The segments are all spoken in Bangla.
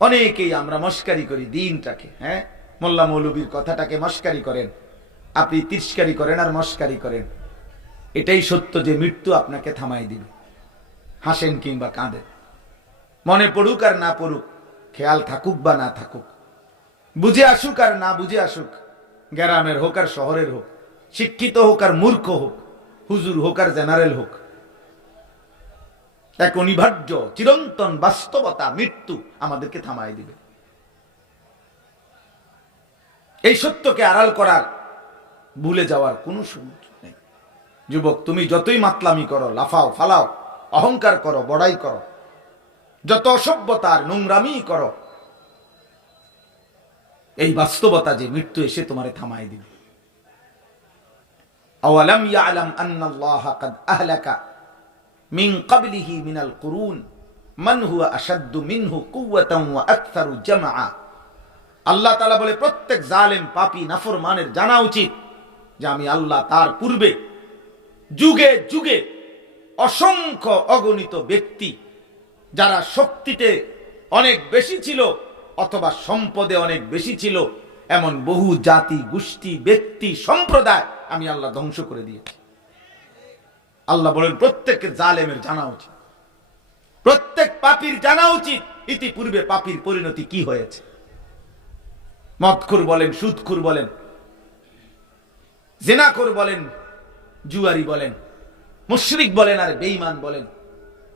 অনেকেই আমরা মস্কারি করি দিনটাকে, হ্যাঁ, মোল্লা মৌলবীর কথাটাকে মস্কারি করেন, আপনি তিরস্কারি করেন আর মস্কারি করেন। এটাই সত্য যে মৃত্যু আপনাকে থামাই দিবে, হাসেন কিংবা কাঁদেন, মনে পড়ুক আর না পড়ুক, খেয়াল থাকুক বা না থাকুক, বুঝে আসুক আর না বুঝে আসুক, গ্রামের হোক আর শহরের হোক, শিক্ষিত হোক আর মূর্খ হোক, হুজুর হোক আর জেনারেল হোক, এক অনিবার্য চিরন্তন বাস্তবতা মৃত্যু আমাদেরকে থামাই দিবে। এই সত্যকে আড়াল করার, ভুলে যাওয়ার কোনো সুযোগ নেই। যুবক, তুমি যতই মাতলামি করো, লাফাও ফালাও, অহংকার করো, বড়াই করো, যত অসভ্যতার নোংরামি করো, এই বাস্তবতা যে মৃত্যু এসে তোমারে থামাই দিবে। আওয়ালাম ইয়ালাম আন্নাল্লাহা কাদ আহলাকা মিন ক্বাবলিহি মিনাল কুরুন মান হুয়া আশাদ্দু মিনহু কুওয়াতান ওয়া আকসারু জামআ। আল্লাহ তাআলা বলে, প্রত্যেক জালেম পাপী নাফরমানের জানা উচিত যে আমি আল্লাহ তার পূর্বে যুগে যুগে অসংখ্য অগণিত ব্যক্তি যারা শক্তিতে অনেক বেশি ছিল অথবা সম্পদে অনেক বেশি ছিল, এমন বহু জাতি, গোষ্ঠী, ব্যক্তি, সম্প্রদায় আমি আল্লাহ ধ্বংস করে দিয়েছি। আল্লাহ বলেন, প্রত্যেক জালেমের জানা উচিত, প্রত্যেক পাপীর জানা উচিত ইতিপূর্বে পাপীর পরিণতি কি হয়েছে। মদখোর বলেন, সুদখোর বলেন, জিনাখোর বলেন, জুয়ারি বলেন, মুশরিক বলেন আর বেঈমান বলেন,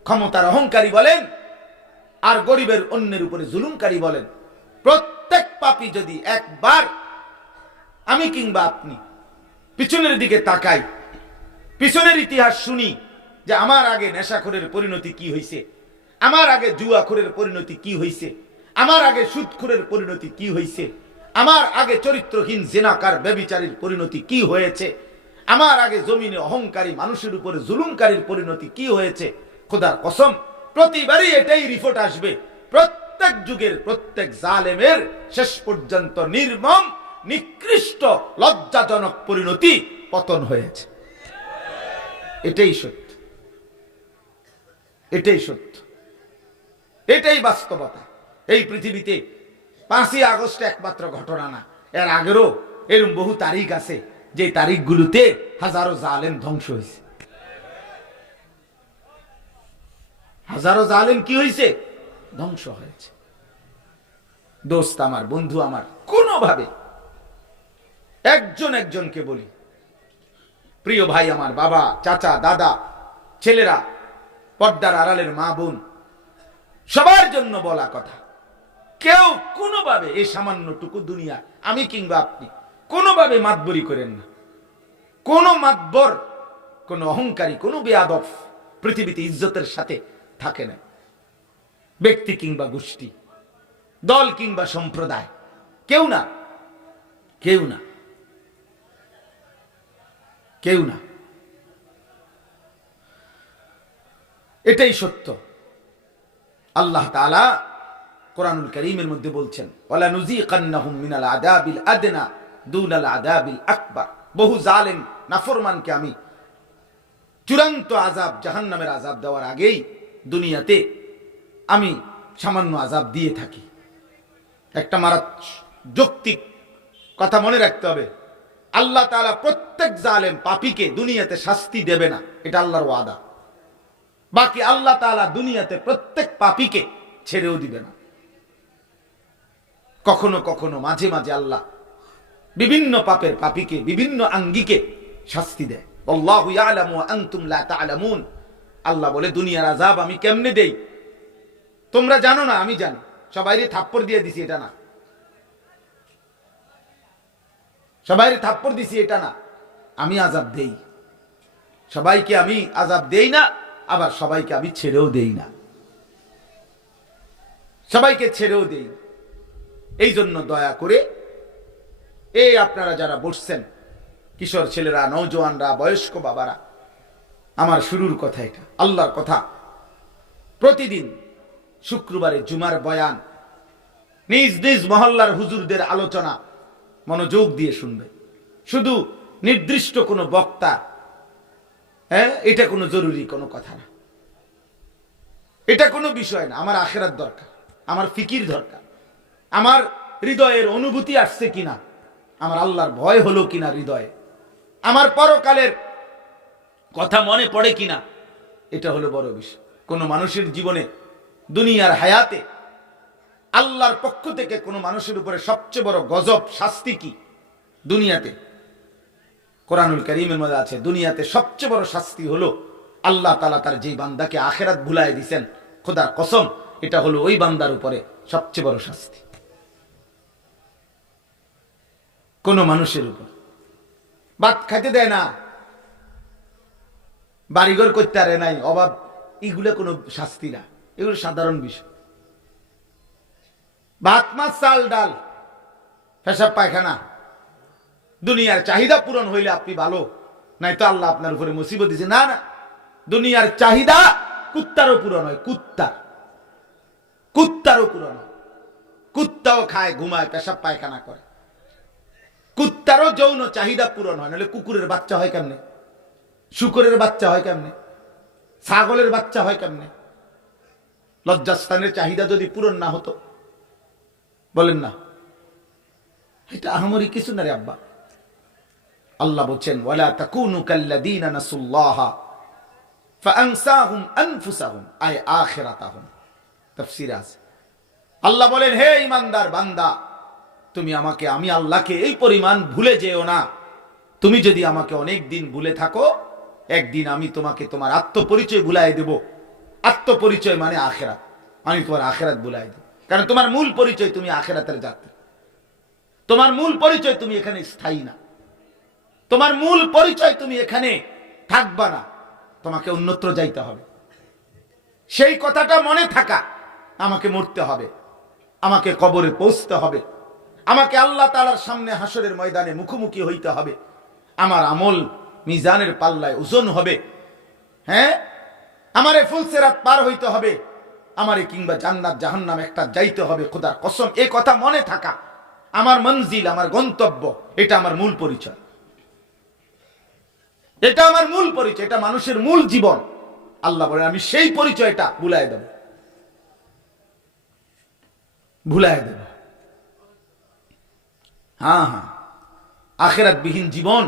ক্ষমতার অহংকারী বলেন আর গরিবের অন্যের উপরে জুলুমকারী বলেন, প্রত্যেক পাপী যদি একবার আমি কিংবা আপনি পিছনের দিকে তাকাই, পিছনের ইতিহাস শুনি যে আমার আগে নেশাখোরের পরিণতি কি হয়েছে, আমার আগে জুয়াখোরের পরিণতি কি হয়েছে, আমার আগে সুদখোরের পরিণতি কি হয়েছে, আমার আগে চরিত্রহীন জিনাকার ব্যভিচারীর পরিণতি কি হয়েছে, আমার আগে জমিনে অহংকারী মানুষের উপরে জুলুমকারীর পরিণতি কি হয়েছে, খোদার কসম প্রতিবারই এটাই রিপোর্ট আসবে, প্রত্যেক যুগের প্রত্যেক জালেমের শেষ পর্যন্ত নির্মম, নিকৃষ্ট, লজ্জাজনক পরিণতি, পতন হয়েছে। এটাই সত্য, এটাই সত্য, এটাই বাস্তবতা। এই পৃথিবীতে 5ই আগস্ট একমাত্র ঘটনা না, এর আগেরও এরকম বহু তারিখ আছে যে তারিখগুলোতে হাজারো জালেম ধ্বংস হয়েছে। হাজারো জালেম কি হয়েছে? ধ্বংস হয়েছে। দোস্ত আমার, বন্ধু আমার, কোনোভাবে একজন একজনকে বলি, প্রিয় ভাই আমার, বাবা, চাচা, দাদা, ছেলেরা, পর্দার আড়ালের মা বোন, সবার জন্য বলা কথা, কেউ কোনোভাবে এই সামান্যটুকু দুনিয়া, আমি কিংবা আপনি, কোনোভাবে মাতবরি করেন না। কোন মাতবর, কোন অহংকারী, কোন বেয়াদব পৃথিবীতে ইজ্জতের সাথে থাকে না। ব্যক্তি কিংবা গোষ্ঠী, দল কিংবা সম্প্রদায়, কেউ না, কেউ না, কেউ না। এটাই সত্য। আল্লাহ তাআলা কোরআনুল কারীমের মধ্যে বলছেন, ওয়ালা নুযীকান্নাহুম মিনাল আযাবিল আদনা দুনাল আযাবিল আকবার। বহু জালেম নাফরমানকে আমি চূড়ান্ত আযাব, জাহান্নামের আযাব দেওয়ার আগেই দুনিয়াতে আমি সামান্য আযাব দিয়ে থাকি। একটা যৌক্তিক কথা মনে রাখতে হবে, আল্লাহ তাআলা প্রত্যেক জালেম পাপীকে দুনিয়াতে শাস্তি দেবে না, এটা আল্লাহর ওয়াদা। বাকি আল্লাহ তাআলা দুনিয়াতে প্রত্যেক পাপীকে ছেড়েও দিবে না। কখনো কখনো মাঝে মাঝে আল্লাহ বিভিন্ন পাপের পাপীকে বিভিন্ন আঙ্গিকে শাস্তি দেয়। আল্লাহু ইয়ালামু ওয়া আনতুম লা তা'লামুন। আল্লাহ বলে, দুনিয়ার আযাব আমি কেমনে দেই তোমরা জানো না, আমি জানি। সবাইরে থাপ্পড় দিয়ে দিছি এটা না, সবাইরে থাপ্পড় দিছি এটা না, আমি আযাব দেই। সবাইকে আমি আযাব দেই না, আবার সবাইকে আমি ছেড়েও দেই না, সবাইকে ছেড়েও দেই। এই জন্য দয়া করে এই আপনারা যারা বসছেন, কিশোর ছেলেরা, নওজোয়ানরা, বয়স্ক বাবারা, আমার শুরুর কথা এটা, আল্লাহর কথা। প্রতিদিন শুক্রবারে জুমার বয়ান, নিজ নিজ মহল্লার হুজুরদের আলোচনা মনোযোগ দিয়ে শুনবে। শুধু নির্দিষ্ট কোনো বক্তা, এটা কোনো জরুরি কোনো কথা না, এটা কোনো বিষয় না। আমার আখিরাত দরকার, আমার ফিকির দরকার, আমার হৃদয়ের অনুভূতি আসছে কিনা, আমার আল্লাহর ভয় হলো কিনা হৃদয়ে, আমার পরকালের কথা মনে পড়ে কিনা, এটা হলো বড় বিষয়। কোন মানুষের জীবনে দুনিয়ার হায়াতে আল্লাহর পক্ষ থেকে কোন মানুষের উপরে সবচেয়ে বড় গজব শাস্তি কি? দুনিয়াতে কোরআনুল কারীমের মধ্যে আছে, দুনিয়াতে সবচেয়ে বড় শাস্তি হলো আল্লাহ তাআলা তার যেই বান্দাকে আখিরাত ভুলাই দিবেন, খোদার কসম এটা হলো ওই বান্দার উপরে সবচেয়ে বড় শাস্তি। কোন মানুষের উপর ভাত খাইতে দেয় না, বাড়িঘর করতে পারে নাই, অভাব, এগুলো কোনো শাস্তি না, এগুলো সাধারণ বিষয়। ভাত মাছ চাল ডাল পেশাব পায়খানা, দুনিয়ার চাহিদা পূরণ হইলে আপনি ভালো, নাই তো আল্লাহ আপনার উপরে মুসিবত দিছে। না না, দুনিয়ার চাহিদা কুত্তারও পূরণ হয়, কুত্তারও পূরণ হয়। কুত্তাও খায়, ঘুমায়, পেশাব পায়খানা করে, কুত্তারও যৌন চাহিদা পূরণ হয়। নাহলে কুকুরের বাচ্চা হয় কেমনে, শুকরের বাচ্চা হয় কেমনে, ছাগলের বাচ্চা হয় কেমনে? লজ্জাস্থানের চাহিদা যদি পূরণ না হতো, বলেন না, এটা আহামরি কিছু না রে আব্বা। আল্লাহ বলছেন ওয়ালা তাকুনু কাল্লাযীনা নাসুল্লাহা ফাআনসাহুম আনফুসাহুম আই আখিরাতাহুম। তাফসীরে আছে, আল্লাহ বলেন হে ঈমানদার বান্দা, তুমি আমাকে, আমি আল্লাহকে এই পরিমাণ ভুলে যেও না। তুমি যদি আমাকে অনেক দিন ভুলে থাকো, একদিন আমি তোমাকে তোমার আত্মপরিচয় ভুলাই দেব। আত্মপরিচয় মানে আখিরাত, আমি তোমার আখিরাত ভুলাই দেব। কারণ তোমার মূল পরিচয় তুমি আখিরাতের যাত্রী, তোমার মূল পরিচয় তুমি এখানে স্থায়ী না, তোমার মূল পরিচয় তুমি এখানে থাকবা না, তোমাকে অন্যত্র যাইতে হবে। সেই কথাটা মনে থাকা, আমাকে মরতে হবে, আমাকে কবরে পৌঁছতে হবে, আমাকে আল্লাহ তাআলার সামনে হাসরের ময়দানে মুখোমুখি হইতে হবে, আমার আমল মিজানের পাল্লায় ওজন হবে, হ্যাঁ, আমারে ফুলসিরাত পার হইতে হবে, আমারে কিংবা জান্নাত জাহান্নাম একটা যাইতে হবে। খোদার কসম, এই কথা মনে থাকা আমার মঞ্জিল, আমার গন্তব্য, এটা আমার মূল পরিচয়, এটা আমার মূল পরিচয়, এটা মানুষের মূল জীবন। আল্লাহ বলেন আমি সেই পরিচয়টা ভুলাই দেব, ভুলাই দেব। হ্যাঁ হ্যাঁ, আখিরাত বিহীন জীবন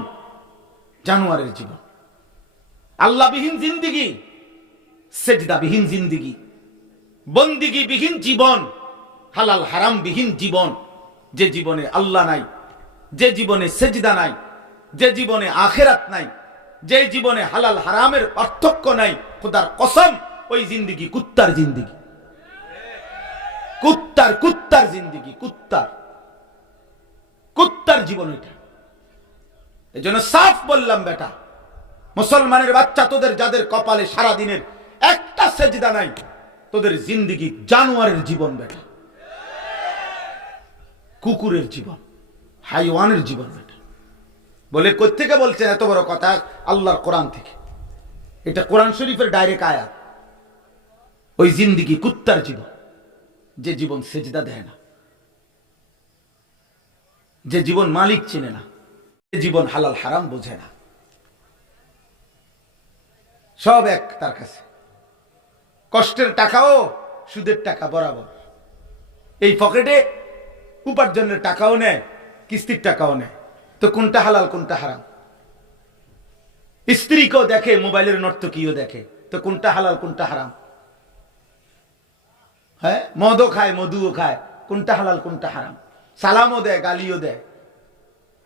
জানোয়ারের জীবন, আল্লাহ বিহীন জিন্দিগি, সেজদা বিহীন জিন্দিগি, বন্দিগি বিহীন জীবন, হালাল হারাম বিহীন জীবন। যে জীবনে আল্লাহ নাই, যে জীবনে সেজদা নাই, যে জীবনে আখিরাত নাই, যে জীবনে হালাল হারামের পার্থক্য নাই, খোদার কসম ওই জিন্দিগি কুত্তার জিন্দিগি, কুত্তার জিন্দিগি, কুত্তার জীবন ওইটা। এই জন্য সাফ বললাম বেটা, মুসলমানের বাচ্চা, তোদের যাদের কপালে সারা দিনের একটা সেজদা নাই, তোদের জিন্দিগি জানোয়ারের জীবন বেটা, কুকুরের জীবন, হাইওয়ানের জীবন বেটা। বলে কোত্থেকে বলছেন এত বড় কথা? আল্লাহর কোরআন থেকে, এটা কোরআন শরীফের ডাইরেক্ট আয়াত। ওই জিন্দিগি কুত্তার জীবন, যে জীবন সেজদা দেয় না, যে জীবন মালিক চিনে না, যে জীবন হালাল হারাম বোঝে না, সব এক তার কাছে। কষ্টের টাকাও সুদের টাকা বরাবর, এই পকেটে উপার্জনের টাকাও নেয়, কিস্তির টাকাও নেয়। তো কোনটা হালাল কোনটা হারাম? স্ত্রীকেও দেখে, মোবাইলের নর্তকীও দেখে, তো কোনটা হালাল কোনটা হারাম? হ্যাঁ, মদও খায়, মধুও খায়, কোনটা হালাল কোনটা হারাম? সালামও দেয়, গালিও দেয়,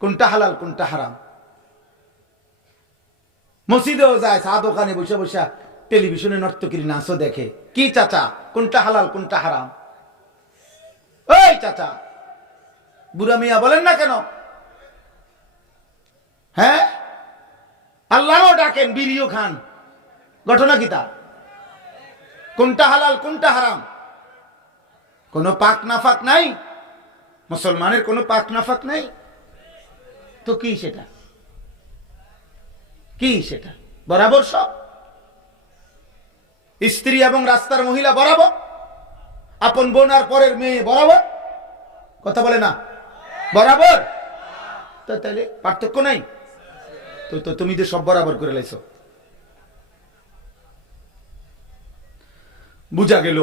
কোনটা হালাল কোনটা হারাম? মসজিদেও যায়, চা দোকানে বসে বসে টেলিভিশনে নর্তকীর নাচও দেখে। কি চাচা, কোনটা হালাল কোনটা হারাম? ওই চাচা, বুড়া মিয়া বলেন না কেন? হ্যাঁ, আল্লাহও ডাকেন, বিড়িও খান, ঘটনা কি তা? কোনটা হালাল কোনটা হারাম? কোনো পাক নাফাক নাই, মুসলমানের কোনো পাক নাফাক নাই, তো কি সেটা? কি সেটা? বরাবর সব। স্ত্রী এবং রাস্তার মহিলা বরাবর, আপন বোন আর পরের মেয়ে বরাবর, কথা বলে না বরাবর, তো তাহলে পার্থক্য নাই তো তুমি তো সব বরাবর করে লাইছো। বুঝা গেল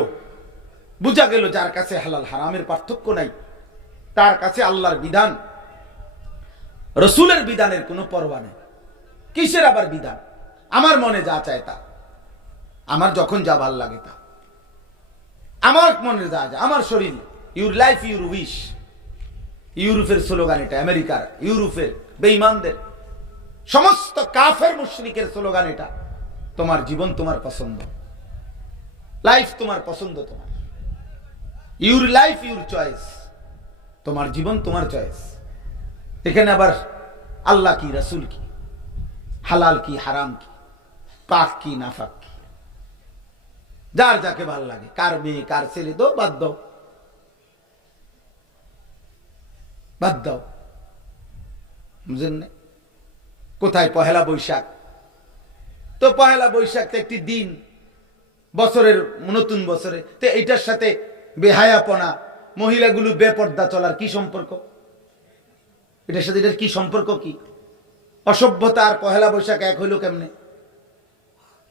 বুঝা গেল যার কাছে হালাল হারামের পার্থক্য নাই, তার কাছে আল্লাহর বিধান রসুলের বিধানের কোনো পরোয়া নেই। কিসের আবার বিধান? আমার মনে যা চায় তা, আমার যখন যা ভাল লাগে তা, আমার মনে যা যা, আমার শরীর, ইউর লাইফ ইউর উইশ। ইউরোপের স্লোগান এটা, আমেরিকার, ইউরোপের বেঈমানদের, সমস্ত কাফের মুশরিকের স্লোগান এটা। তোমার জীবন তোমার পছন্দ, লাইফ তোমার পছন্দ, তোমার ইউর লাইফ ইউর চয়েস, তোমার জীবন তোমার চয়েস। এখানে আবার আল্লাহ কি, রাসূল কি, হালাল কি, হারাম কি, পাক কি, নাফাক কি, যার যাকে ভাল লাগে, কার মেয়ে কার ছেলে, দো বাদ দাও, বাদ দাও। বুঝেন না? কোথায় পহেলা বৈশাখ? তো পহেলা বৈশাখ একটি দিন, বছরের নতুন বছরে, তো এটার সাথে বেহায়াপনা, মহিলাগুলো বেপর্দা চলার কি সম্পর্ক? এটার সাথে এটার কি সম্পর্ক? কি অসভ্যতা আর পহেলা বৈশাখ এক হইল কেমনে?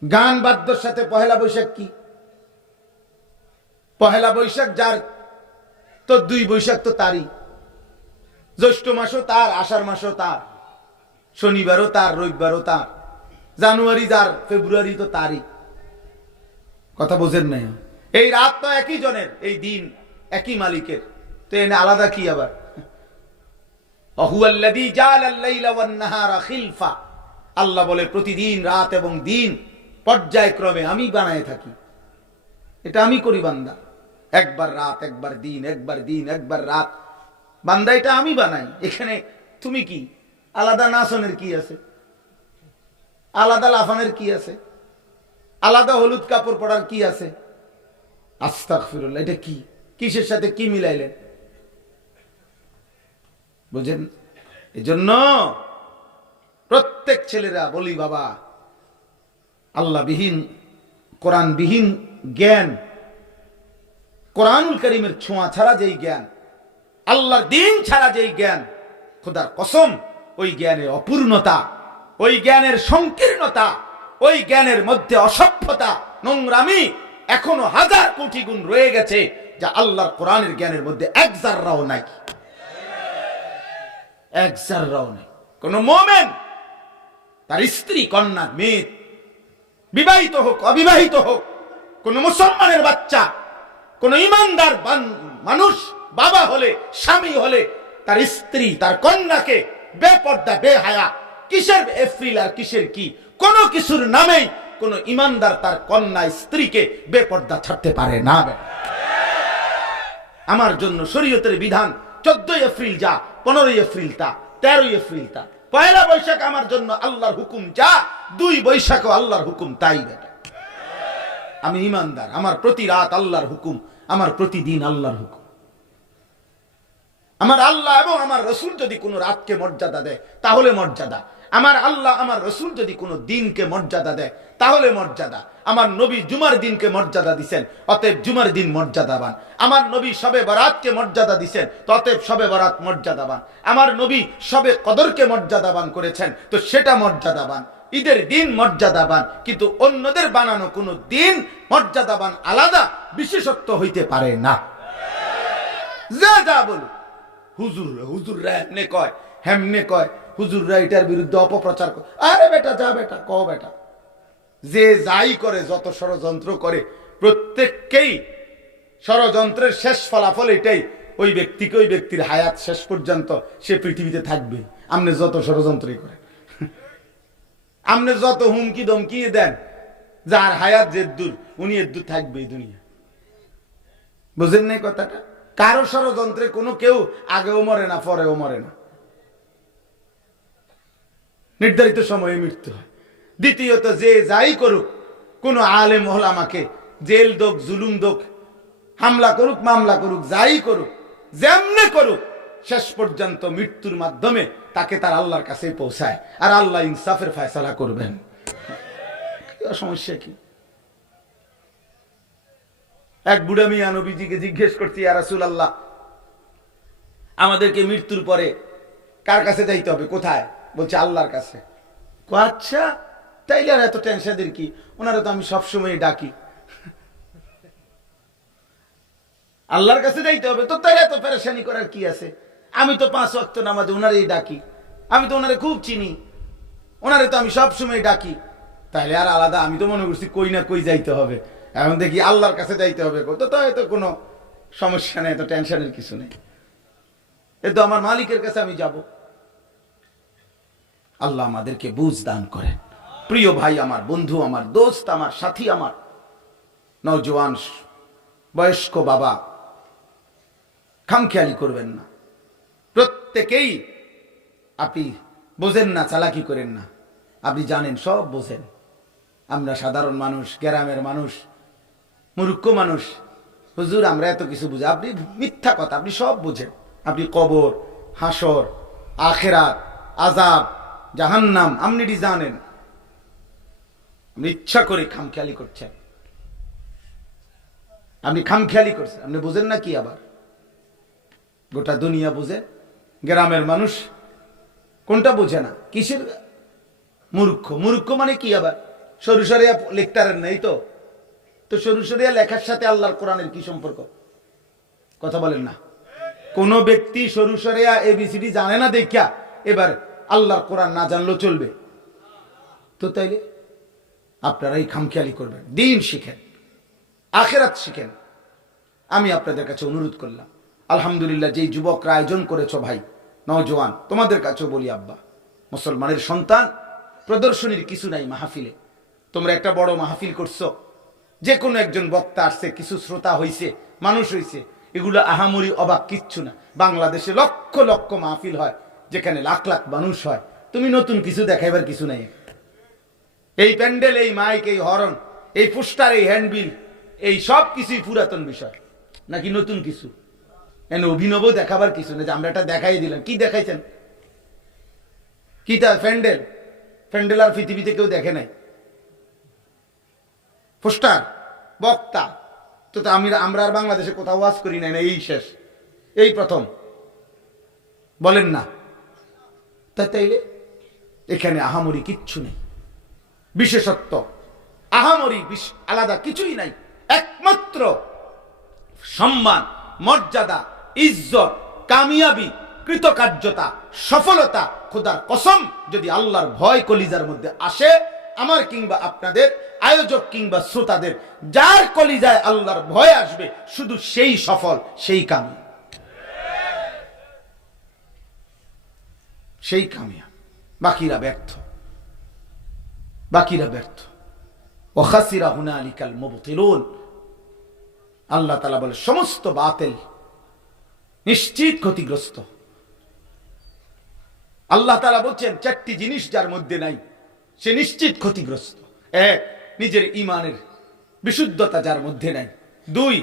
গান বাদ্যর সাথে পহেলা বৈশাখ কি? পহেলা বৈশাখ যার, তো 2 বৈশাখ তো তারই, জ্যৈষ্ঠ মাসও তার, আষাঢ় মাসও তার, শনিবারও তার, রবিবারও তার, জানুয়ারি যার, ফেব্রুয়ারি তো তারই। কথা বোঝেন নাই? এই রাত তো একই জনের, এই দিন একই মালিকের, তো এনে আলাদা কি আবার? আল্লাহ বলে প্রতিদিন রাত এবং দিন পর্যায়ক্রমে আমি বানায় থাকি, এটা আমি করি বান্দা। একবার রাত, একবার দিন, একবার দিন, একবার রাত, বান্দা এটা আমি বানাই। এখানে তুমি কি? আলাদা নাচনের কি আছে? আলাদা লাফানের কি আছে? আলাদা হলুদ কাপড় পরার কি আছে? আস্তাগফিরুল্লাহ, এটা কি? কিসের সাথে কি মিলাইলেন? বুঝেন? এজন্য প্রত্যেক ছেলেরা বলি, বাবা, আল্লাহবিহীন, কোরআনবিহীন জ্ঞান, কোরআনুল কারীমের ছোঁয়া ছাড়া যেই জ্ঞান, আল্লাহর দিন ছাড়া যেই জ্ঞান, খোদার কসম ওই জ্ঞানের অপূর্ণতা, ওই জ্ঞানের সংকীর্ণতা, ওই জ্ঞানের মধ্যে অসভ্যতা, নোংরামি এখনো 1000 কোটি গুণ রয়ে গেছে, যা আল্লাহর কোরআনের জ্ঞানের মধ্যে এক জাররাও নাই, এক জাররাও নাই। কোন মুমিন তার স্ত্রী, কন্যা, মেয়ে, বিবাহিত হোক অবিবাহিত হোক, কোন মুসলমানের বাচ্চা, কোন ইমানদার মানুষ বাবা হলে, স্বামী হলে, তার স্ত্রী, তার কন্যাকে বেপর্দা, বেহায়া, কিসের এপ্রিল আর কিসের কি, কোন কিছুর নামেই কোন ইমানদার তার কন্যা, স্ত্রীকে বেপর্দা ছাড়তে পারে না। আমার জন্য শরীয়তের বিধান 14 এপ্রিল যা, 15 এপ্রিল তা, 13 এপ্রিল তা, পয়লা বৈশাখ আমার জন্য আল্লাহর হুকুম যা, 2 বৈশাখও আল্লাহর হুকুম তাই। বেটা, আমি ইমানদার, আমার প্রতি রাত আল্লাহর হুকুম, আমার প্রতিদিন আল্লাহর হুকুম। আমার আল্লাহ এবং আমার রসুল যদি কোনো রাতকে মর্যাদা দেয় তাহলে মর্যাদা, আমার আল্লাহ আমার রসুল যদি কোনো দিনকে মর্যাদা দেয় তাহলে মর্যাদা। আমার নবী জুমার দিনকে মর্যাদা দিছেন, অতএব জুমার দিন মর্যাদাবান। আমার নবী শবে বরাতকে মর্যাদা দিছেন, অতএব শবে বরাত মর্যাদাবান। আমার নবী শবে কদরকে মর্যাদাবান করেছেন, তো সেটা মর্যাদাবান। ঈদের দিন মর্যাদাবান, কিন্তু অন্যদের বানানো কোনো দিন মর্যাদাবান আলাদা বিশেষত্ব হইতে পারে না। যা যা বলুন, হুজুররা এমনে কয়, হেমনে কয়, হুজুররা এটার বিরুদ্ধে অপপ্রচার করে। আরে বেটা, যা বেটা, কও বেটা, যে যাই করে, যত ষড়যন্ত্র করে, প্রত্যেককেই ষড়যন্ত্রের শেষ ফলাফল এটাই, ওই ব্যক্তিকে, ওই ব্যক্তির হায়াত শেষ পর্যন্ত সে পৃথিবীতে থাকবে। আপনি যত ষড়যন্ত্রই করেন, আপনি যত হুমকি দমকি দেন, যার হায়াত যেদ্দুর, উনি এদ্দুর থাকবে এই দুনিয়া। বুঝেন নাই কথাটা? কারো ষড়যন্ত্রে কোনো কেউ আগেও মরে না, পরেও মরে না, নির্ধারিত সময়ে মৃত্যু হয়। দ্বিতীয়ত, যে যাই করুক, কোন আলেম ওলামাকে জেল দোক, জুলুম দোক, হামলা করুক, মামলা করুক, যাই করুক, যেমনে করুক, শেষ পর্যন্ত মৃত্যুর মাধ্যমে তাকে তার আল্লাহর কাছে পৌঁছায়, আর আল্লাহ ইনসাফের ফয়সালা করবেন। সমস্যা কি? এক বুড়া মিয়া নবীজিকে জিজ্ঞেস করছি, ইয়া রাসূলুল্লাহ, আমাদেরকে মৃত্যুর পরে কার কাছে যাইতে হবে? কোথায়? বলছে আল্লাহর কাছে। আচ্ছা, তাইলে আর এত টেনশনের কি? ওনারা তো আমি সবসময় ডাকি। আল্লাহর কাছে যাইতে হবে, তো তাই এত পেরেশানি করার কি আছে? আমি তো 5 ওয়াক্ত নামাজে ওনারেই ডাকি, আমি তো ওনারে খুব চিনি, ওনারে তো আমি সবসময় ডাকি। তাইলে আর আলাদা আমি তো মনে করছি কই না কই যাইতে হবে, এখন দেখি আল্লাহর কাছে যাইতে হবে, তো এত কোনো সমস্যা নেই, এত টেনশনের কিছু নেই, এ তো আমার মালিকের কাছে আমি যাব। আল্লাহ আমাদেরকে বুঝ দান করেন। প্রিয় ভাই আমার, বন্ধু আমার, দোস্ত আমার, সাথী আমার, নওজোয়ান বয়স্ক বাবা, খামখেয়ালি করবেন না। প্রত্যেকেই আপনি বোঝেন না, চালাকি করেন না, আপনি জানেন, সব বোঝেন। আমরা সাধারণ মানুষ, গ্রামের মানুষ, মূর্খ মানুষ, হুজুর আমরা এত কিছু বুঝি, আপনি মিথ্যা কথা, আপনি সব বুঝেন। আপনি কবর, হাসর, আখেরাত, আযাব, জাহান্নাম আপনি জানেন, আপনি ইচ্ছা করে খামখেয়ালি করছেন, আপনি খামখেয়ালি করছেন, আপনি বুঝেন না কি? আবার গোটা দুনিয়া বুঝে, গ্রামের মানুষ কোনটা বোঝে না? কিসের মূর্খ? মূর্খ মানে কি? আবার সরু সরিয়া লিখতারেন নাই তো, তো সরু সরিয়া লেখার সাথে আল্লাহর কোরআনের কি সম্পর্ক? কথা বলেন না। কোন ব্যক্তি সরু সরিয়া এবিসিডি জানে না দেখিয়া এবার আল্লাহর কোরআন না জানলেও চলবে? তো তাইলে আপনারাই খামখেয়ালি করবেন, দিন শিখেন, আখেরাত শিখেন। আমি আপনাদের কাছে অনুরোধ করলাম, আলহামদুলিল্লাহ, যেই যুবকরা আয়োজন করেছো ভাই, নওজোয়ান, তোমাদের কাছেও বলি, আব্বা মুসলমানের সন্তান, প্রদর্শনীর কিছু নাই মাহফিলে। তোমরা একটা বড় মাহফিল করছো, যে কোনো একজন বক্তা আসছে, কিছু শ্রোতা হইছে, মানুষ হইছে, এগুলো আহামরি অবাক কিচ্ছু না। বাংলাদেশে লক্ষ লক্ষ মাহফিল হয়, যেখানে লাখ লাখ মানুষ হয়। তুমি নতুন কিছু দেখাইবার কিছু নাই। এই প্যান্ডেল, এই মাইক, এই হরন, এই পোস্টার, এই হ্যান্ডবিল, এই সব কিছুই পুরাতন বিষয় নাকি নতুন কিছু? এনে অভিনব দেখাবার কিছু নেই যে আমরা এটা দেখাই দিলাম। কি দেখাইছেন? কি তা প্যান্ডেল? প্যান্ডেল আর পৃথিবীতে কেউ দেখে নাই। পোস্টার, বক্তা তো আমরা আর বাংলাদেশে কোথাও ওয়াজ করি নাই না, এই শেষ, এই প্রথম, বলেন না? তাইলে এখানে আহামরি কিচ্ছু নেই, বিশেষত্ব আহামরি আলাদা কিছুই নাই। একমাত্র সম্মান, মর্যাদা, ইজ্জত, কামিয়াবি, কৃতকার্যতা, সফলতা, খোদার কসম, যদি আল্লাহর ভয় কলিজার মধ্যে আসে, আমার কিংবা আপনাদের, আয়োজক কিংবা শ্রোতাদের, যার কলিজায় আল্লাহর ভয় আসবে, শুধু সেই সফল, সেই কামি, সেই কামিয়া। বাকিরা ব্যর্থ, বাকিরা ব্যর্থ। ওয়াখাসিরা হুনালিকাল মুবতিলুন। আল্লাহ তাআলা বলে, সমস্ত বাতিল নিশ্চিত ক্ষতিগ্রস্ত। আল্লাহ তাআলা বলছেন, 4টি জিনিস যার মধ্যে নাই সে নিশ্চিত ক্ষতিগ্রস্ত। 1, নিজের ঈমানের বিশুদ্ধতা যার মধ্যে নাই। 2,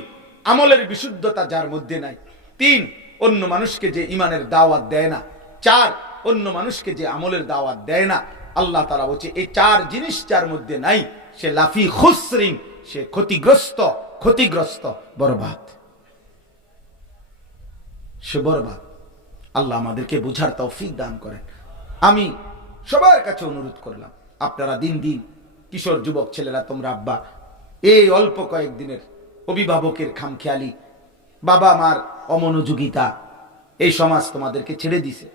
আমলের বিশুদ্ধতা যার মধ্যে নাই। 3, অন্য মানুষকে যে ঈমানের দাওয়াত দেয় না। 4, অন্য মানুষকে যে আমলের দাওয়াত দেয় না। আল্লাহ তাআলা বলছে, এই 4 জিনিস যার মধ্যে নাই, সে লাফি খুসরিন, সে ক্ষতিগ্রস্ত, ক্ষতিগ্রস্ত, বরবাদ, সে বরবাদ। আল্লাহ আমাদেরকে বুঝার তৌফিক দান করেন। আমি সবার কাছে অনুরোধ করলাম, আপনারা দিন দিন, কিশোর যুবক ছেলেরা, তোমরা আব্বা, এই অল্প কয়েকদিনের অভিভাবকের খামখেয়ালি, বাবা মার অমনোযোগিতা, এই সমাজ তোমাদেরকে ছেড়ে দিছে।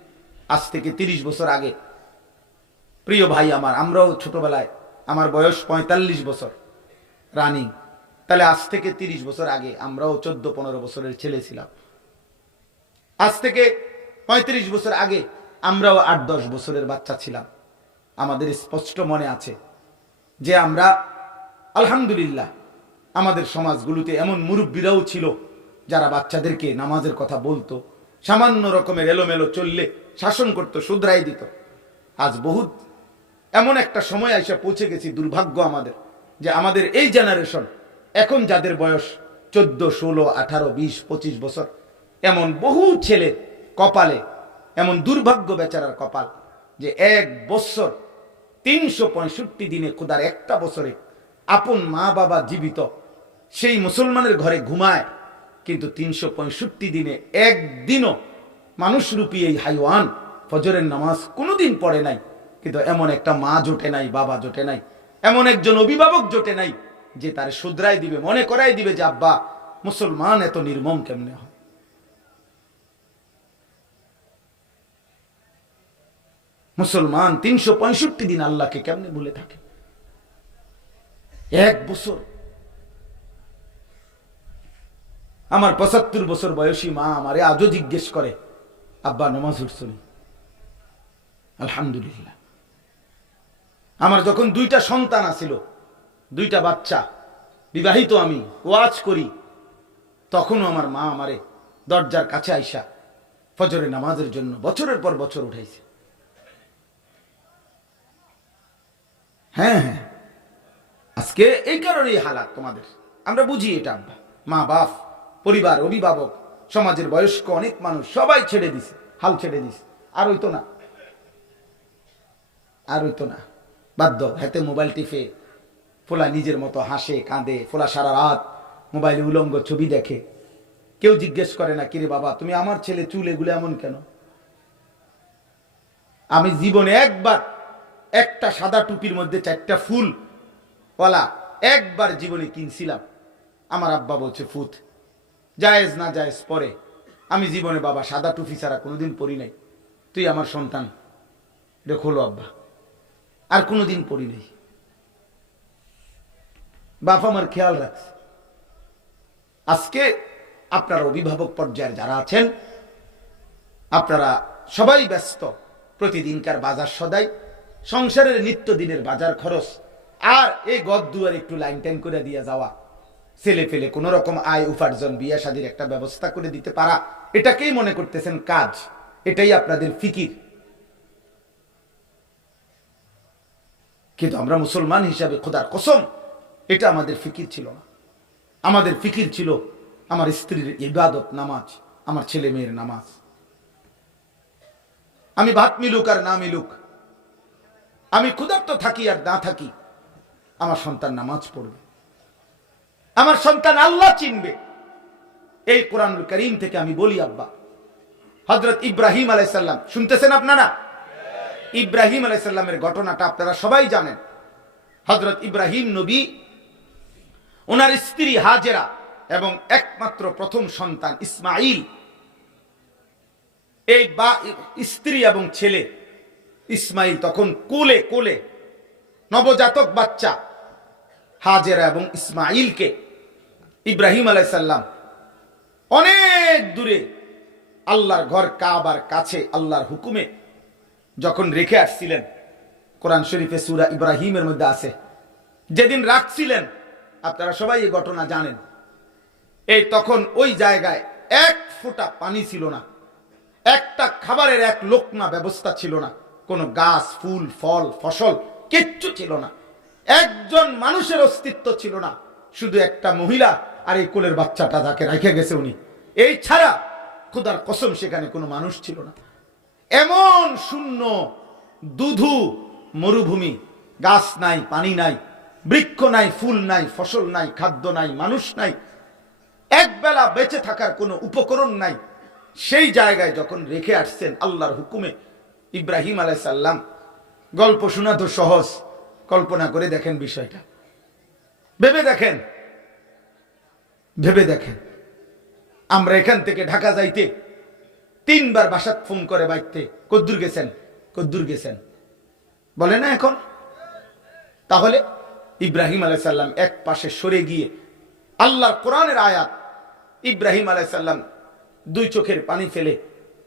আজ থেকে 30 বছর আগে, প্রিয় ভাই আমার, আমরাও ছোটবেলায়, আমার বয়স 45 বছর রানিং, তাহলে আজ থেকে 30 বছর আগে আমরাও 14-15 বছরের ছেলে ছিলাম। আজ থেকে 35 বছর আগে আমরাও 8-10 বছরের বাচ্চা ছিলাম। আমাদের স্পষ্ট মনে আছে যে আমরা, আলহামদুলিল্লাহ, আমাদের সমাজগুলোতে এমন মুরব্বীরাও ছিল যারা বাচ্চাদেরকে নামাজের কথা বলতো, সামান্য রকমের এলোমেলো চললে শাসন করত, শুধরাই দিত। আজ বহুত এমন একটা সময় এসে পৌঁছে গেছি, দুর্ভাগ্য আমাদের, যে আমাদের এই জেনারেশন, এখন যাদের বয়স 14, 16, 18, 20, 25 বছর, এমন বহু ছেলে কপালে, এমন দুর্ভাগ্য বেচারার কপাল, যে 1 বছর 365 দিনে, খোদার একটা বছরে আপন মা বাবা জীবিত, সেই মুসলমানের ঘরে ঘুমায়, কিন্তু 365 দিনে একদিনও মানুষরূপী এই হাইওয়ান ফজরের নামাজ কোনোদিন পড়ে নাই। কিন্তু এমন একটা মা জোটে নাই, বাবা জোটে নাই, এমন একজন অভিভাবক জোটে নাই যে তার শুধরাই দিবে, মনে করাই দিবে যে আব্বা মুসলমান এত নির্মম কেমনে হয়? মুসলমান 365 দিন আল্লাহকে কেমনে ভুলে থাকে? এক বছর, আমার 75 বছর বয়সী মা আমারে আজও জিজ্ঞেস করে, আব্বা নামাজ উঠছনি? আলহামদুলিল্লাহ। আমার যখন 2টা সন্তান আছিল, 2টা বাচ্চা, বিবাহিত, আমি ওয়াজ করি, তখনও আমার মা আমারে দরজার কাছে আইসা ফজরের নামাজের জন্য বছরের পর বছর উঠাইছে। হ্যাঁ হ্যাঁ, আজকে এই কারণেই হালাত তোমাদের, আমরা বুঝি এটা। আব্বা, মা, বাপ, পরিবার, অভিভাবক, সমাজের বয়স্ক অনেক মানুষ সবাই ছেড়ে দিছে, হাল ছেড়ে দিছে। আর হইতো না, আর হইতো না, বাধ্য। হাতে মোবাইল টিপে ফোলা নিজের মতো হাসে কাঁদে, ফোলা সারা রাত মোবাইলে উলঙ্গ ছবি দেখে। কেউ জিজ্ঞেস করে না, কিরে বাবা তুমি আমার ছেলে চুল এগুলো এমন কেন? আমি জীবনে একবার একটা সাদা টুপির মধ্যে 4টা ফুল ওয়ালা একবার জীবনে কিনছিলাম। আমার আব্বা বলছে ফুত, জায়েজ না জায়েজ পরে। আমি জীবনে বাবা সাদা টুপি ছাড়া কোনোদিন পরি নাই। তুই আমার সন্তান, দেখলো আব্বা, আর কোনোদিন পরি নাই। বাপ আমার খেয়াল রাখছে। আজকে আপনারা অভিভাবক পর্যায়ের যারা আছেন, আপনারা সবাই ব্যস্ত, প্রতিদিনকার বাজার সদাই, সংসারের নিত্যদিনের বাজার খরচ, আর এই ঘর দুয়ার একটু লাইন টাইন করে দিয়ে যাওয়া, ছেলে ফেলে কোন রকম আয় উপার্জন, বিয়ে শাদীর একটা ব্যবস্থা করে দিতে পারা, এটাকেই মনে করতেছেন কাজ। এটাই আপনাদের ফিকির। কিন্তু আমরা মুসলমান হিসাবে খোদার কসম, এটা আমাদের ফিকির ছিল না। আমাদের ফিকির ছিল আমার স্ত্রীর ইবাদত, নামাজ, আমার ছেলে মেয়ের নামাজ। আমি ভাত মিলুক আর না মিলুক, আমি ক্ষুধার্ত থাকি আর না থাকি, আমার সন্তান নামাজ পড়বে, আমার সন্তান আল্লাহ চিনবে। এই কোরআনুল কারীম থেকে আমি বলি আব্বা, হযরত ইব্রাহিম আলাইহিস সালাম, শুনতেছেন আপনারা? ইব্রাহিম আলাইহিস সালামের ঘটনাটা আপনারা সবাই জানেন। হযরত ইব্রাহিম নবী, ওনার স্ত্রী হাজেরা এবং একমাত্র প্রথম সন্তান ইসমাইল, এই স্ত্রী এবং ছেলে ইসমাইল তখন কোলে কোলে নবজাতক বাচ্চা হাজেরা এবং ইসমাইলকে ইব্রাহিম আলাইহিস সালাম অনেক দূরে আল্লাহর ঘর কাবার কাছে আল্লাহর হুকুমে যখন রেখে আসছিলেন, কোরআন শরীফে সূরা ইব্রাহিমের মধ্যে আছে, যেদিন রাখছিলেন, আপনারা সবাই এই ঘটনা জানেন। এই তখন ওই জায়গায় এক ফোঁটা পানি ছিল না, একটা খাবারের এক লোকমা ব্যবস্থা ছিল না, কোনো গাছ, ফুল, ফল, ফসল কিচ্ছু ছিল না, একজন মানুষের অস্তিত্ব ছিল না, শুধু একটা মহিলা আর এই কোলের বাচ্চাটা যাকে রেখে গেছে উনি, এই ছাড়া খোদার কসম সেখানে কোনো মানুষ ছিল না। এমন শূন্য দুধু মরুভূমি, গাছ নাই, পানি নাই, বৃক্ষ নাই, ফুল নাই, ফসল নাই, খাদ্য নাই, মানুষ নাই, একবেলা বেঁচে থাকার কোনো উপকরণ নাই। সেই জায়গায় যখন রেখে আসছেন আল্লাহর হুকুমে ইব্রাহিম আলাইহিস সালাম, গল্প শোনা তো সহজ, কল্পনা করে দেখেন বিষয়টা, ভেবে দেখেন, ভেবে দেখেন। আমরা এখান থেকে ঢাকা যাইতে 3বার বাসাত ফোন করে বাইতে, কদ্দুর গেছেন, কদ্দুর গেছেন বলে না এখন। তাহলে ইব্রাহিম আলাইহিস সালাম এক পাশে সরে গিয়ে আল্লাহর কোরআনের আয়াত, ইব্রাহিম আলাইহিস সালাম 2 চোখের পানি ফেলে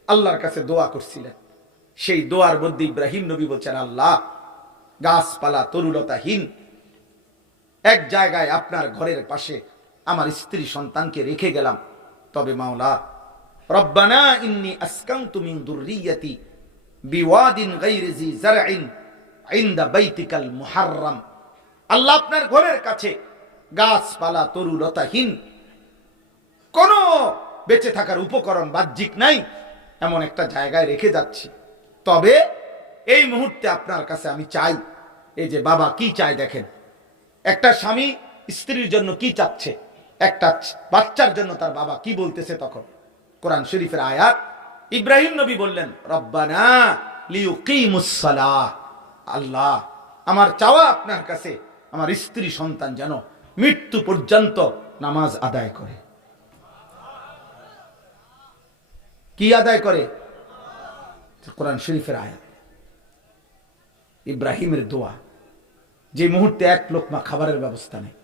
আল্লাহর কাছে দোয়া করছিলেন। সেই দোয়ার মধ্যে ইব্রাহিম নবী বলছেন, আল্লাহ, গাছপালা তরুলতাহীন এক জায়গায় আপনার ঘরের পাশে আমার স্ত্রী সন্তানকে রেখে গেলাম, তবে মাওলা, রব্বানা ইন্নী আসকানতু মিন যুররিয়্যাতি বিওয়াদিন গায়রি জি যারইন ইনদা বাইতিকাল মুহাররাম, আল্লাহ আপনার ঘরের কাছে গাছপালা তরুলতাহীন, কোনো বেঁচে থাকার উপকরণ বাহ্যিক নাই, এমন একটা জায়গায় রেখে যাচ্ছি, তবে এই মুহূর্তে আপনার কাছে আমি চাই। এই যে বাবা কি চায় দেখেন, একটা স্বামী স্ত্রীর জন্য কি চাচ্ছে, একটা বাচ্চার জন্য তার বাবা কি বলতেছে। তখন কোরআন শরীফের আয়াত, ইব্রাহিম নবী বললেন, রব্বানা লিয়ুকিমুস সালাহ, আল্লাহ আমার চাওয়া আপনার কাছে আমার স্ত্রী সন্তান যেন মৃত্যু পর্যন্ত নামাজ আদায় করে। কি আদায় করে? কোরআন শরীফের আয়াত, ইব্রাহিমের দোয়া। যে মুহূর্তে এক লোকমা খাবারের ব্যবস্থা নেই,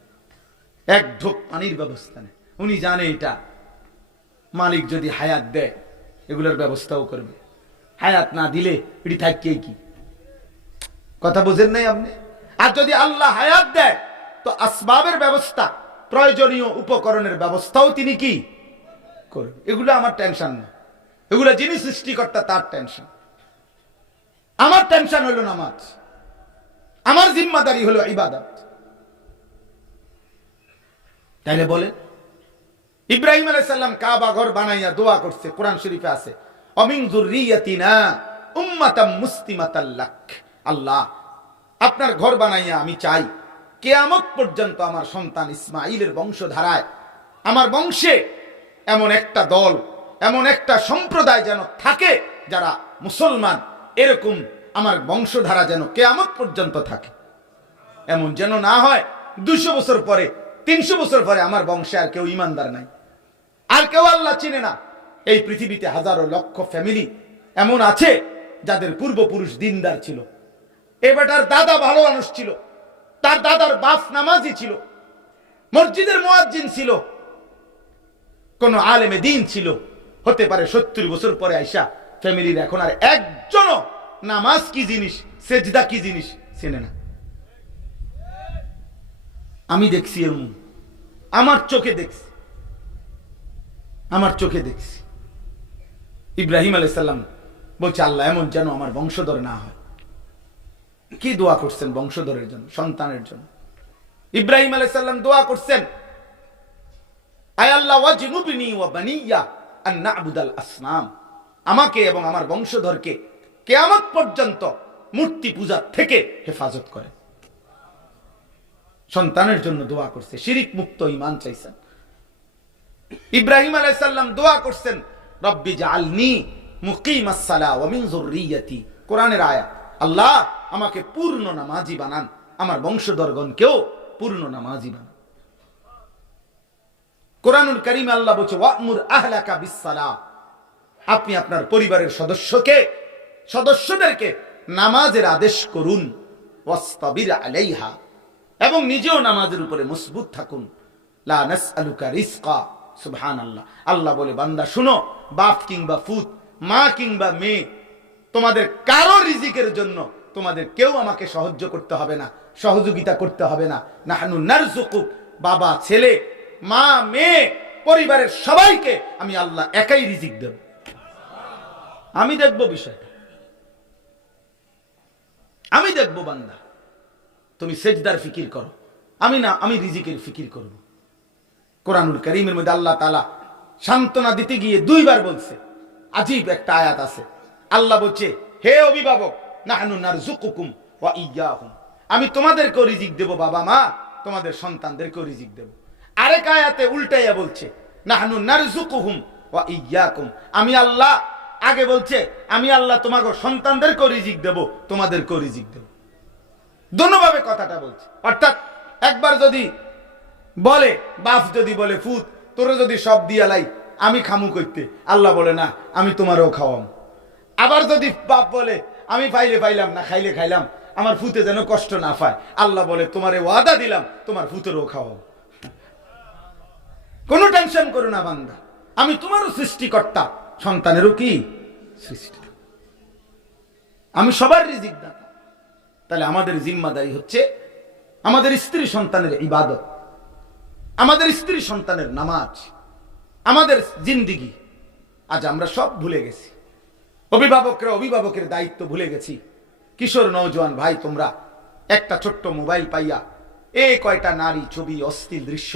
এক ঢোক পানির ব্যবস্থা নেই, উনি জানে এটা মালিক যদি হায়াত দেয় এগুলোর ব্যবস্থাও করবে, হায়াত না দিলে এটি থাকবে কি? কথা বুঝেন নাই আপনি? আর যদি আল্লাহ হায়াত দেয় তো আসবাবের ব্যবস্থা, প্রয়োজনীয় উপকরণের ব্যবস্থাও তিনি কি করবে। এগুলো আমার টেনশন না, এগুলো যিনি সৃষ্টিকর্তা তার টেনশন। আমার টেনশন হলো নামাজ, আমার জিম্মাদারি হলো ইবাদত। তাইলে বলে ইব্রাহিম আলাইহিস সালাম কাবা ঘর বানাইয়া দোয়া করছে, কোরআন শরীফে আছে, অমিন যুররিয়াতিনা উম্মাতাম মুসলিমাতাল লাক। আল্লাহ, আপনার ঘর বানাইয়া আমি চাই কিয়ামত পর্যন্ত আমার সন্তান ইসমাঈলের বংশধারায়, আমার বংশে এমন একটা দল, এমন একটা সম্প্রদায় যেন থাকে যারা মুসলমান, এরকম আমার বংশধারা যেন কিয়ামত পর্যন্ত থাকে। এমন যেন না হয় 200 বছর পরে, 300 বছর পরে আমার বংশে আর কেউ ইমানদার নাই, আর কেউ আল্লাহ চিনে না। এই পৃথিবীতে হাজারো লক্ষ ফ্যামিলি এমন আছে যাদের পূর্বপুরুষ দিনদার ছিল, এ বেটার দাদা ভালো মানুষ ছিল, তার দাদার বাপ নামাজি ছিল, মসজিদের মুয়াজ্জিন ছিল, কোন আলেমে দ্বীন ছিল। হতে পারে 70 বছর পরে আইসা ফ্যামিলির এখন আর একজনও নামাজ কি জিনিস, সেজদা কি জিনিস চেনে না। আমি দেখছি, এমন আমার চোখে দেখছি, আমার চোখে দেখছি। ইব্রাহিম আলাইহিস সালাম বলছে, আল্লাহ এমন যেন আমার বংশধর না হয়। কি দোয়া করছেন? বংশধরের জন্য, সন্তানের জন্য। ইব্রাহিম আলাইহিস সালাম দোয়া করছেন, আয় আল্লাহ ওয়াজনুবনি ওয়া বানিয়া আন না'বুদাল আসনাম, আমাকে এবং আমার বংশধরকে কিয়ামত পর্যন্ত মূর্তি পূজা থেকে হেফাজত করে। সন্তানের জন্য দোয়া করছে, শিরিক মুক্ত ঈমান চাইছেন। ইব্রাহিম আলাইহিস সালাম দোয়া করছেন, রব্বি জাআলনি মুকিমাস সালাহ ওয়া মিন যুররিয়াতি, কোরআনের আয়াত। আল্লাহ, আমাকে পূর্ণ নামাজি বানান, আমার বংশধরগণকেও পূর্ণ নামাজি বানান। কোরআনুল কারীমে আল্লাহ বলছে, ওয়া'মুর আহলাকা বিস-সালাহ, আপনি আপনার পরিবারের সদস্যদেরকে নামাজের আদেশ করুন, ওয়াসতাবির আলাইহা, এবং নিজেও নামাজের উপরে মজবুত থাকুন। লা নাসআলুকা রিজকা, সুবহানাল্লাহ। আল্লাহ বলে, বান্দা শুনো, বাপ কিংবা ফুত, মা কিংবা মেয়ে, তোমাদের কারো রিজিকের জন্য তোমাদের কেউ আমাকে সাহায্য করতে হবে না, সহযোগিতা করতে হবে না। নাহনু নারযুকুক, বাবা ছেলে মা মেয়ে পরিবারের সবাইকে আমি আল্লাহ একাই রিজিক দেব। আমি দেখব বিষয়টা, আমি দেখব। বান্দা তুমি সেজদার ফিকির করো, আমি না, আমি রিজিকের ফিকির করব। কোরআনুল কারীমের মধ্যে আল্লাহ তাআলা সান্ত্বনা দিতে গিয়ে 2 বার বলছে, আজীব একটা আয়াত আছে। আল্লাহ বলছে, হে অভিভাবক, নাহনু নারযুকুকুম ওয়া ইয়্যাহুম, আমি তোমাদেরকেও রিজিক দেব, বাবা মা তোমাদের সন্তানদেরকেও রিজিক দেব। আরেক আয়াতে উল্টাইয়া বলছে, নাহনু নারযুকুহুম ওয়া ইয়্যাকুম, আমি আল্লাহ আগে বলছে, আমি আল্লাহ তোমাকে সন্তানদেরকেও রিজিক দেব, তোমাদেরকেও রিজিক দেব। দোনোভাবে কথাটা বলছে। অর্থাৎ একবার যদি বলে বাপ, যদি বলে ফুত, তোরে যদি সব দিয়া লাই আমি খামু করতে, আল্লাহ বলে না, আমি তোমারও খাওয়াম। আবার যদি বাপ বলে আমি পাইলে পাইলাম, না খাইলে খাইলাম, আমার ফুতে যেন কষ্ট না পায়, আল্লাহ বলে তোমারে ওয়াদা দিলাম তোমার ফুতেরও খাওয়াম। কোনো টেনশন করো না বান্দা, আমি তোমারও সৃষ্টিকর্তা, সন্তানেরও কি সৃষ্টি, আমি সবার রিজিক দাতা। তাহলে আমাদের জিম্মাদারি হচ্ছে আমাদের স্ত্রী সন্তানের ইবাদত, আমাদের স্ত্রী সন্তানের নামাজ, আমাদের জিন্দিগি। আজ আমরা সব ভুলে গেছি, অভিভাবকরা অভিভাবকের দায়িত্ব ভুলে গেছি। কিশোর নওজোয়ান ভাই, তোমরা একটা ছোট্ট মোবাইল পাইয়া এই কয়টা নারী ছবি, অশ্লীল দৃশ্য,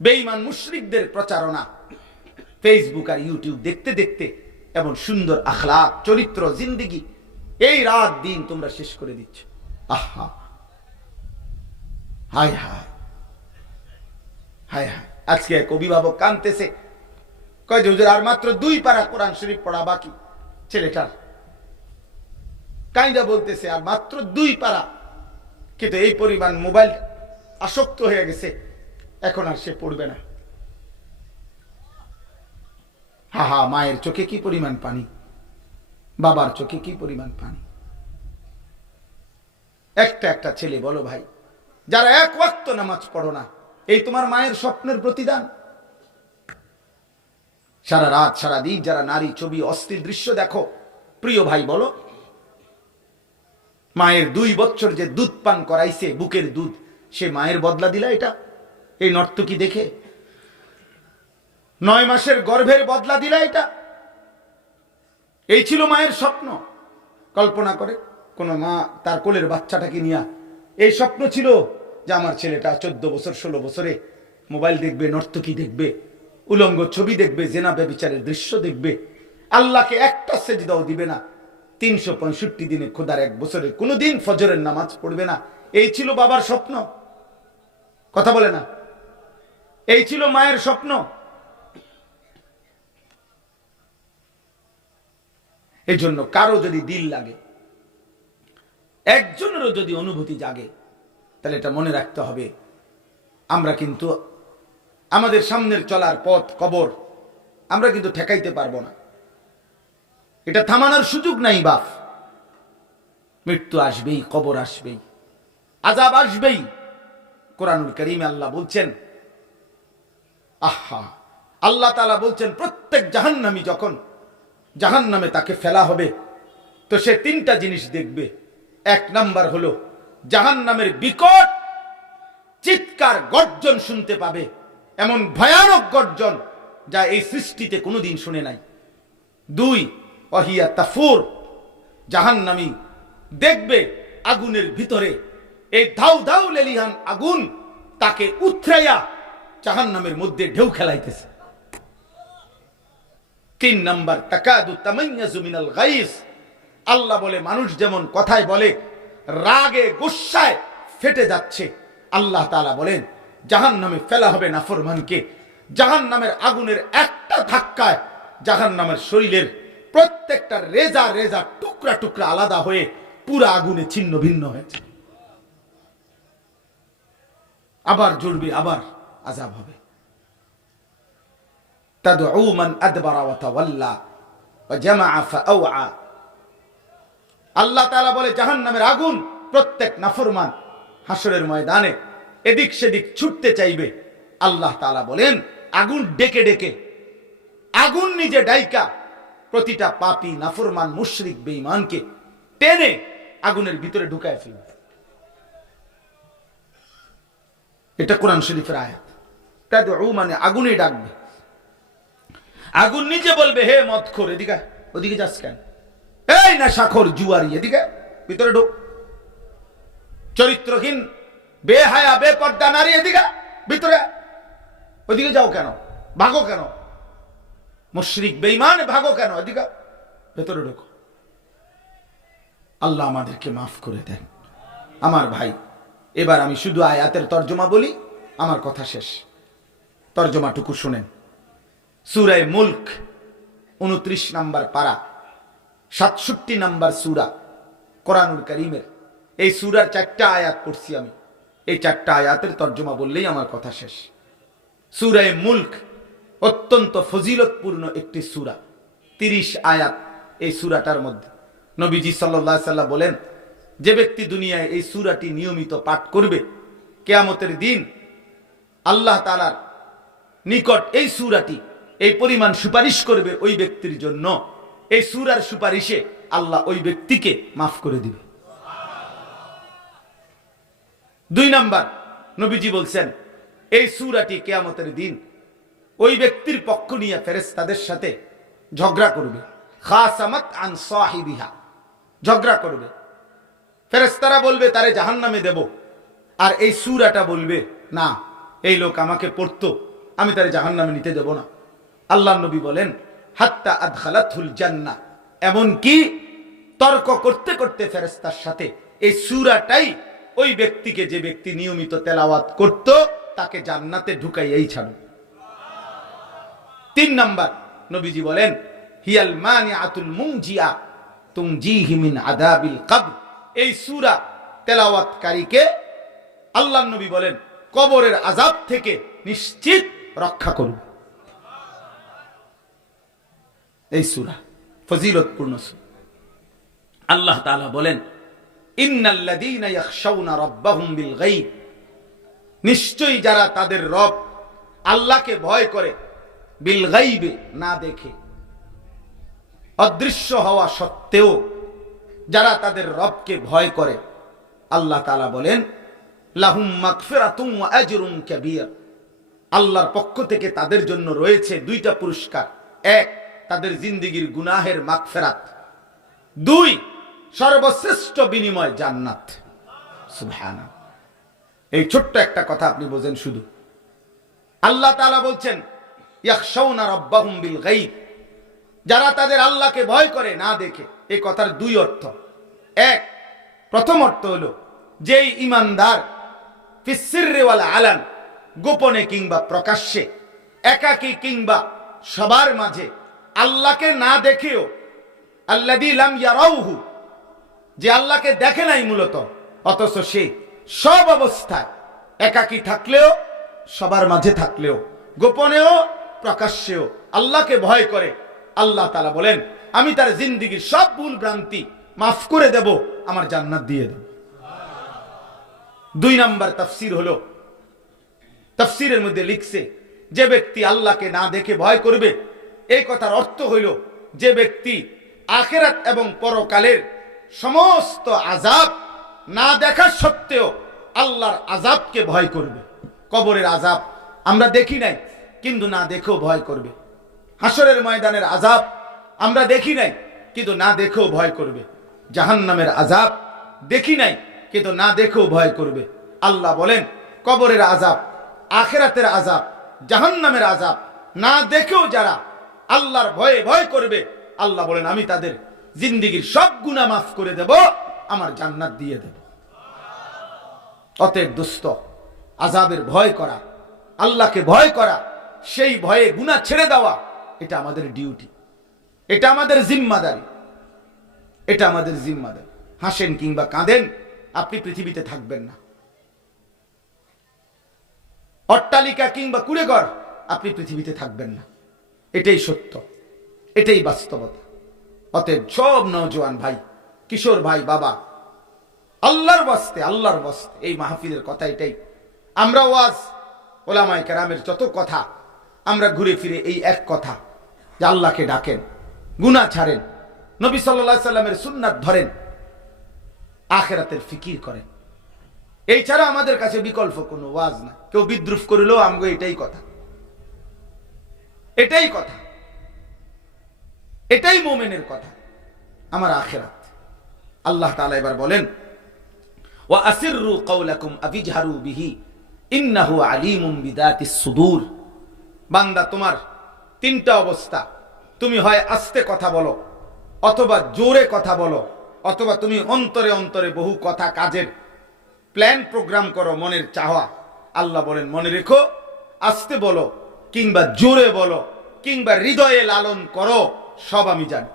বেঈমান মুশরিকদের প্রচারণা, ফেসবুক আর ইউটিউব দেখতে দেখতে এমন সুন্দর আখলাক, চরিত্র, জিন্দিগি এই রাত দিন তোমরা শেষ করে দিচ্ছ। আহা, হায় হায় হায় হায়। আজকে এক অভিভাবক কাঁদতেছে, কয় যে হুজুর আর মাত্র 2 পারা কোরআন শরীফ পড়া বাকি। ছেলেটার কাইন্দা বলতেছে আর মাত্র 2 পারা, কিন্তু এই পরিমাণ মোবাইল আসক্ত হয়ে গেছে, এখন আর সে পড়বে না। হা হা, মায়ের চোখে কি পরিমাণ পানি, বাবার চোখে কি পরিমাণ পানি। একটা একটা ছেলে বলো ভাই, যারা এক ওয়াক্ত নামাজ পড়ো না, এই তোমার মায়ের স্বপ্নের প্রতিদান। সারা রাত সারা দিন যারা নারী ছবি অশ্লীল দৃশ্য দেখো, প্রিয় ভাই বলো, মায়ের 2 বছর যে দুধ পান করাইছে, বুকের দুধ, সে মায়ের বদলা দিলা এটা এই নর্তকী দেখে? 9 মাসের গর্ভের বদলা দিলা এটা? এই ছিল মায়ের স্বপ্ন? কল্পনা করে কোন মা তার কোলের বাচ্চাটাকে নিয়ে এই স্বপ্ন ছিল যে আমার ছেলেটা 14 বছর 16 বছরে মোবাইল দেখবে, নর্তকী দেখবে, উলঙ্গ ছবি দেখবে, জেনা ব্যভিচারের দৃশ্য দেখবে, আল্লাহকে একটা সেজদাও দিবে না, 365 দিনে খোদার 1 বছরে কোনোদিন ফজরের নামাজ পড়বে না। এই ছিল বাবার স্বপ্ন? কথা বলে না। এই ছিল মায়ের স্বপ্ন? এই জন্য কারো যদি দিল লাগে, একজনেরও যদি অনুভূতি জাগে, তাহলে এটা মনে রাখতে হবে, আমরা কিন্তু আমাদের সামনের চলার পথ কবর, আমরা কিন্তু ঠেকাইতে পারবো না, এটা থামানোর সুযোগ নাই বাপ। মৃত্যু আসবেই, কবর আসবেই, আযাব আসবেই। কোরআনুল কারীমে আল্লাহ বলছেন, আহা, আল্লাহ তাআলা বলছেন প্রত্যেক জাহান্নামী যখন জাহান্নামে তাকে ফেলা হবে, তো সে 3টা জিনিস দেখবে। 1 নাম্বার হলো জাহান্নামের বিকট চিৎকার, গর্জন শুনতে পাবে, এমন ভয়ানক গর্জন যা এই সৃষ্টিতে কোনোদিন শুনে নাই। 2, ওয়াহিয়া তাফুর, জাহান্নামী দেখবে আগুনের ভিতরে এই ধাউ ধাউ লেলিহান আগুন তাকে উথরাইয়া জাহান্নামের মধ্যে ঢেউ খেলাইতেছে। 3 নাম্বার, তাকাদু তামাইয়াজু মিনাল গাইজ, আল্লাহ বলে মানুষ যেমন কথায় বলে রাগে গুসায় ফেটে যাচ্ছে, আল্লাহ তাআলা বলেন জাহান্নামে ফেলা হবে নাফরমানকে। জাহান্নামের আগুনের একটা ধাক্কায় জাহান্নামের শরীরের প্রত্যেকটা রেজা রেজা টুকরা টুকরা আলাদা হয়ে পুরা আগুনে ছিন্ন ভিন্ন হয়েছে। আবার জুড়বে, আবার আযাব হবে। তাদউ মান আদবারা ওয়া তাওয়াল্লা ওয়া জামাআ ফাআওয়া, আল্লাহ তাআলা বলে জাহান্নামের আগুন প্রত্যেক নাফরমান হাসরের ময়দানে এদিক সেদিক ছুটতে চাইবে। আল্লাহ তাআলা বলেন আগুন ডেকে ডেকে, আগুন নিজে ডাইকা প্রতিটা পাপী নাফরমান মুশরিক বেঈমানকে টেনে আগুনের ভিতরে ঢুকায় ফেলবে। এটা কোরআন শরীফের আয়াত। তাদউ মানে আগুনে ডাকবে, আগুন নিজে বলবে হে মদখোর, এদিকে ওদিকে যাস কেন, এই নেশাখোর জুয়ারি, এদিকে ভিতরে ঢুক, চরিত্রহীন বেহায়া বেপর্দা নারী, এদিকে ভিতরে, ওদিকে যাও কেন, ভাগো কেন, মুশরিক বেঈমান ভাগো কেন, এদিকে ভেতরে ঢুকো। আল্লাহ আমাদেরকে মাফ করে দেন। আমার ভাই, এবার আমি শুধু আয়াতের তর্জমা বলি, আমার কথা শেষ। তর্জমাটুকু শুনেন। সূরা মুলক 29 নম্বর পারা, 67 নম্বর সূরা কোরআনুল কারীমের। এই সূরার 4টা আয়াত পড়ছি আমি, এই 4টা আয়াতের তর্জমা বললেই আমার কথা শেষ। সূরা মুলক অত্যন্ত ফজিলতপূর্ণ একটি সূরা, 30 আয়াত এই সূরাটার মধ্যে। নবীজি সাল্লাল্লাহু আলাইহি সাল্লাম বলেন, যে ব্যক্তি দুনিয়ায় এই সূরাটি নিয়মিত পাঠ করবে, কিয়ামতের দিন আল্লাহ তাআলার নিকট এই সূরাটি এই পরিমাণ সুপারিশ করবে ওই ব্যক্তির জন্য, এই সূরার সুপারিশে আল্লাহ ওই ব্যক্তিকে মাফ করে দিবে। 2 নাম্বার, নবীজি বলছেন এই সূরাটি কিয়ামতের দিন ওই ব্যক্তির পক্ষ নিয়ে ফেরেশতাদের সাথে ঝগড়া করবে। খাসামাত আন সাহিবিহা, ঝগড়া করবে। ফেরেশতারা বলবে তারে জাহান্নামে দেব, আর এই সূরাটা বলবে না, এই লোক আমাকে পড়তো, আমি তারে জাহান্নামে নিতে দেব না। আল্লাহর নবী বলেন হাত্তা আদখালাতুল জান্নাহ, এমন কি তর্ক করতে করতে ফেরেশতার সাথে এই সূরাটাই ওই ব্যক্তিকে, যে ব্যক্তি নিয়মিত তেলাওয়াত করত, তাকে জান্নাতে ঢুকাইয়াই ছাড়ো। 3 নাম্বার, নবীজি বলেন হিয়াল মানিআতুল মুনজিয়া তুনজিহি মিন আযাবিল কবর, এই সূরা তেলাওয়াতকারীকে আল্লাহর নবী বলেন কবরের আযাব থেকে নিশ্চিত রক্ষা করবে। এই সূরা ফজিলতপূর্ণ সূরা। আল্লাহ তাআলা বলেন, ইন্নাল্লাযীনা ইয়াখশাউনা রাব্বাহুম বিল গায়ব, নিশ্চয়ই যারা তাদের রব আল্লাহকে ভয় করে, বিল গায়বে, না দেখে, অদৃশ্য হওয়া সত্ত্বেও যারা তাদের রবকে ভয় করে, আল্লাহ তাআলা বলেন, লাহুম মাগফিরাতুন ওয়া আজরুন কাবীর, আল্লাহর পক্ষ থেকে তাদের জন্য রয়েছে দুইটা পুরস্কার। এক, তাদের জিন্দেগীর গুনাহের মাগফিরাত। দুই, সর্বশ্রেষ্ঠ বিনিময় জান্নাত। সুবহানাল্লাহ। এই ছোট্ট একটা কথা আপনি বোঝেন শুধু। আল্লাহ তাআলা বলছেন ইয়াখশাউনা রাব্বাহুম বিল গায়ব, যারা তাদের আল্লাহকে ভয় করে না দেখে। এই কথার দুই অর্থ। এক, প্রথম অর্থ হলো যেই ঈমানদার ফিস সিররি ওয়াল আলান, গোপনে কিংবা প্রকাশ্যে, একাকী কিংবা সবার মাঝে আল্লাহকে না দেখেও, আল্লাযী লাম ইয়ারাউহু, যে আল্লাহকে দেখে নাই মূলত, অথচ সে সব অবস্থায় একাকী থাকলেও, সবার মাঝে থাকলেও, গোপনেও প্রকাশ্যেও আল্লাহকে ভয় করে, আল্লাহ তাআলা বলেন আমি তার জিন্দেগীর সব ভুল ভ্রান্তি মাফ করে দেব, আমার জান্নাত দিয়ে দেব। দুই নাম্বার তাফসীর হলো, তাফসীরের মধ্যে লিখছে যে ব্যক্তি আল্লাহকে না দেখে ভয় করবে, এই কথার অর্থ হইল যে ব্যক্তি আখিরাত এবং পরকালের সমস্ত আযাব না দেখা সত্ত্বেও আল্লাহর আযাবকে ভয় করবে। কবরের আযাব আমরা দেখি নাই কিন্তু না দেখেও ভয় করবে। হাসরের ময়দানের আযাব আমরা দেখি নাই কিন্তু না দেখেও ভয় করবে। জাহান্নামের আযাব দেখি নাই কিন্তু না দেখেও ভয় করবে। আল্লাহ বলেন কবরের আযাব, আখিরাতের আযাব, জাহান্নামের আযাব না দেখেও যারা আল্লাহর ভয়ে ভয় করবে, আল্লাহ বলেন আমি তাদের জিন্দেগীর সব গুনাহ মাফ করে দেব, আমার জান্নাত দিয়ে দেব। অতএব দোস্ত, আযাবের ভয় করা, আল্লাহকে ভয় করা, সেই ভয়ে গুনাহ ছেড়ে দেওয়া, এটা আমাদের ডিউটি, এটা আমাদের জিম্মাদারি, এটা আমাদের জিম্মাদারি। হাসেন কিংবা কাঁদেন, আপনি পৃথিবীতে থাকবেন না। অট্টালিকা কিংবা কুড়েঘর, আপনি পৃথিবীতে থাকবেন না। এটাই সত্য, এটাই বাস্তবতা। অতএব সব নওজোয়ান ভাই, কিশোর ভাই, বাবা, আল্লাহর ওয়াস্তে, আল্লাহর ওয়াস্তে এই মাহফিলের কথা এটাই। আমরা ওয়াজ ওলামায়ে কেরামের যত কথা, আমরা ঘুরে ফিরে এই এক কথা যে আল্লাহকে ডাকেন, গুনাহ ছাড়েন, নবী সাল্লাল্লাহু আলাইহি সাল্লামের সুন্নাত ধরেন, আখিরাতের ফিকির করেন। এই ছাড়া আমাদের কাছে বিকল্প কোনো ওয়াজ না। কেউ বিদ্রুপ করিলেও আমগো এটাই কথা, এটাই কথা, এটাই মুমিনের কথা, আমার আখিরাত। আল্লাহ তাআলা এবার বলেন ওয়া আসিররু কাওলাকুম আবিজহারু বিহি ইন্নাহু আলিমুম বিদাতিস সুদূর। বান্দা, তোমার তিনটা অবস্থা, তুমি হয় আস্তে কথা বলো, অথবা জোরে কথা বলো, অথবা তুমি অন্তরে অন্তরে বহু কথা কাজের প্ল্যান প্রোগ্রাম করো, মনের চাওয়া। আল্লাহ বলেন মনে রেখো, আস্তে বলো কিংবা জোরে বলো কিংবা হৃদয়ে লালন করো, সব আমি জানি।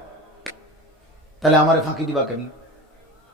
তাহলে আমারে ফাঁকি দিবা কেমন?